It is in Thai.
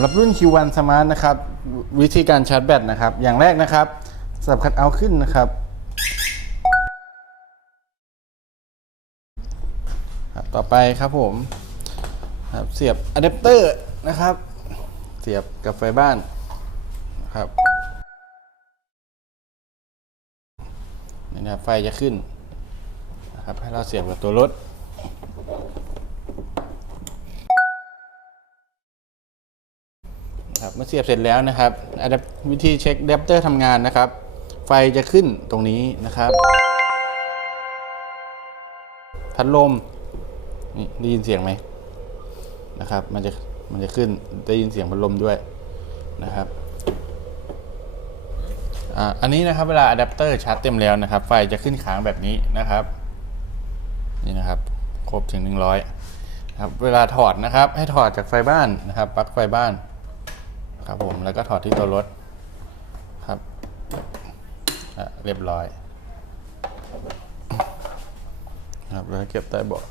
ำหรับรุ่น Q1 Smart นะครับ วิธีการชาร์จแบตนะครับ อย่างแรกนะครับสับคัดเอาขึ้นนะครับ ต่อไปครับผมครับเสียบอะแดปเตอร์นะครับ เสียบกับไฟบ้านนะครับนี่นะครับไฟจะขึ้นนะครับให้เราเสียบกับตัวรถ ครับเมื่อเสียบเสร็จแล้วนะครับวิธีเช็คอะแดปเตอร์ทำงานนะครับ ไฟจะขึ้นตรงนี้นะครับพัดลมนี่ได้ยินเสียงไหมนะครับ มันจะมันจะขึ้นได้ยินเสียงพัดลมด้วยนะครับอันนี้นะครับเวลาอะแดปเตอร์ชาร์จเต็มแล้วนะครับ ไฟจะขึ้นค้างแบบนี้นะครับ นี่นะครับ ครบถึง 100ครับเวลาถอดนะครับ ให้ถอดจากไฟบ้านนะครับปลั๊กไฟบ้าน ครับผมแล้วก็ถอดที่ตัวรถครับเรียบร้อยครับแล้วเก็บใต้เบาะ